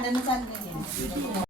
还能赚 giản.